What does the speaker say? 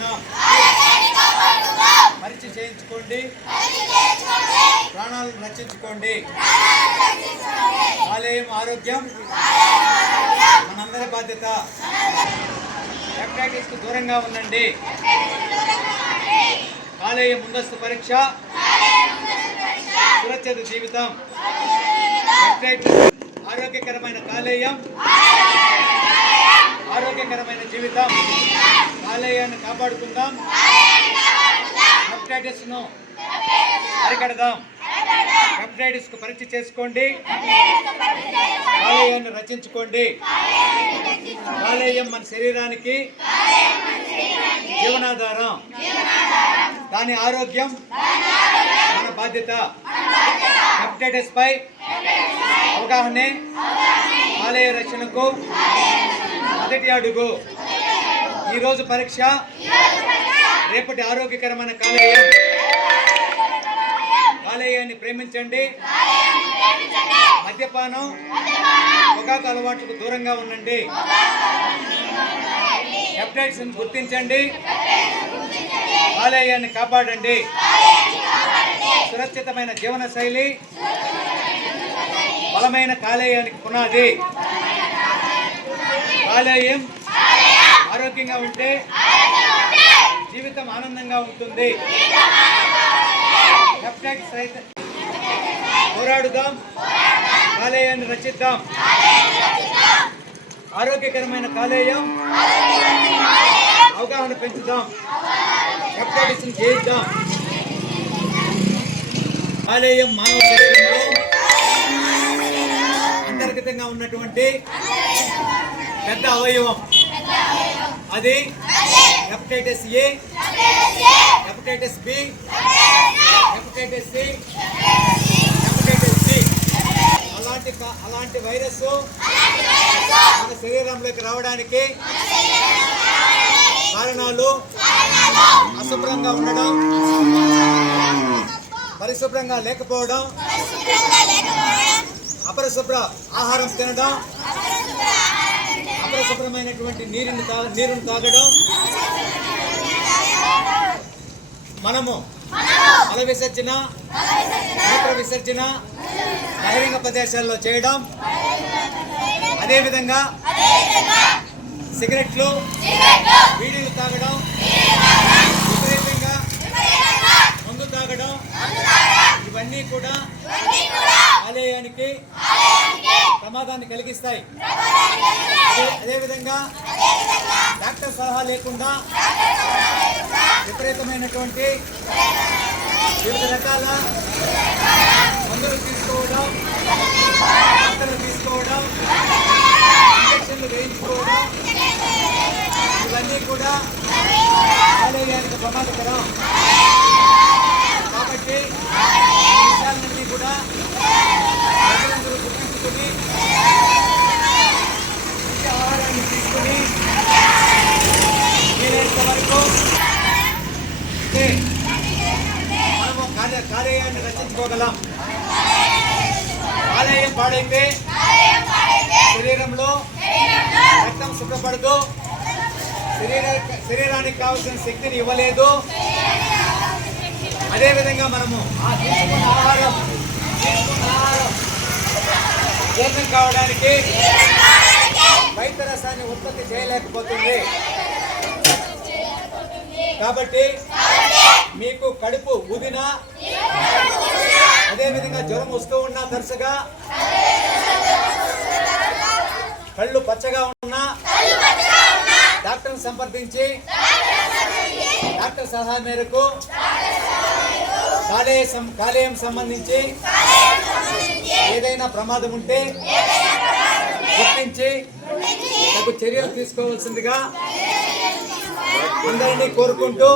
కాపాడుకుందాం. పరీక్ష చేయించుకోండి, ప్రాణాలను రక్షించుకోండి. కాలేయం ఆరోగ్యం మనందరి బాధ్యత. హెపటైటిస్ కు దూరంగా ఉండండి. కాలేయం ముందస్తు పరీక్ష సురక్షిత జీవితం. హెపటైటిస్ ఆరోగ్యకరమైన కాలేయం, ఆరోగ్యకరమైన జీవితం. కాలేయాన్ని కాపాడుకుందాం, హెపటైటిస్ ను అరికడదాం. హెపటైటిస్ కు పరీక్ష చేసుకోండి, కాలేయాన్ని రచించుకోండి. కాలేయం మన శరీరానికి జీవనాధారం, దాని ఆరోగ్యం మన బాధ్యత. హెపటైటిస్ పై అవగాహనే కాలేయ రక్షణకు మొదటి అడుగు. ఈరోజు పరీక్ష, రేపటి ఆరోగ్యకరమైన కాలేయం. కాలేయాన్ని ప్రేమించండి. మద్యపానం, పొగాకు అలవాట్లకు దూరంగా ఉండండి. హెపటైటిస్ గుర్తించండి, కాలేయాన్ని కాపాడండి. సురక్షితమైన జీవన శైలి బలమైన కాలేయానికి పునాది. కాలేయం ఆరోగ్యంగా ఉంటే జీవితం ఆనందంగా ఉంటుంది. హెపటైటిస్ రహిత పోరాడుదాం, కాలేయాన్ని రచిద్దాం. ఆరోగ్యకరమైన కాలేయం అవగాహన పెంచుదాం, హెపటైటిస్ ని జయిద్దాం. కాలేయం మానవ శరీరంలో అంతర్గతంగా ఉన్నటువంటి పెద్ద అవయవం. అది hepatitis A, hepatitis B, hepatitis C, hepatitis D. అలాంటి వైరస్ మన శరీరంలోకి రావడానికి కారణాలు అశుభ్రంగా ఉండడం, పరిశుభ్రంగా లేకపోవడం, అపరిశుభ్ర ఆహారం తినడం, అపరిశుభ్రమైనటువంటి నీరును తాగడం, మనము మల విసర్జన, మూత్ర విసర్జన బహిరంగ ప్రదేశాల్లో చేయడం, అదేవిధంగా సిగరెట్లు, బీడీలు తాగడం, విపరీతంగా మందు తాగడం, ఇవన్నీ కూడా కాలేయానికి ప్రమాదాన్ని కలిగిస్తాయి. అదేవిధంగా డాక్టర్ సలహా లేకుండా విపరీతమైనటువంటి వివిధ రకాల మందులు తీసుకోవడం, మాత్రలు తీసుకోవడం, ఇంజక్షన్లు వేయించుకోవడం, ఇవన్నీ కూడా కాలేయానికి ప్రమాదకరం. కాబట్టి ఈ విషయాలన్నీ కూడా ప్రజలందరూ గుర్తించుకుని మంచి ఆహారాన్ని తీసుకుని వీలైనంత వరకు మనము కాలేయాన్ని రక్షించుకోగలం. కాలేయం పాడైతే శరీరంలో రక్తం శుభ్రపడదు, శరీరానికి కావాల్సిన శక్తిని ఇవ్వలేదు. అదేవిధంగా మనము తీసుకున్న ఆహారం జీర్ణం కావడానికి బయట రసాన్ని ఉత్పత్తి చేయలేకపోతుంది. కాబట్టి మీకు కడుపు ఊదినా, అదేవిధంగా జ్వరం వస్తూ ఉన్నా, తరచుగా కళ్ళు పచ్చగా ఉన్నా డాక్టర్ని సంప్రదించి డాక్టర్ సలహా మేరకు కాలేయం సంబంధించి ఏదైనా ప్రమాదం ఉంటే గుర్తించి తగు చర్యలు తీసుకోవాల్సిందిగా అందరినీ కోరుకుంటూ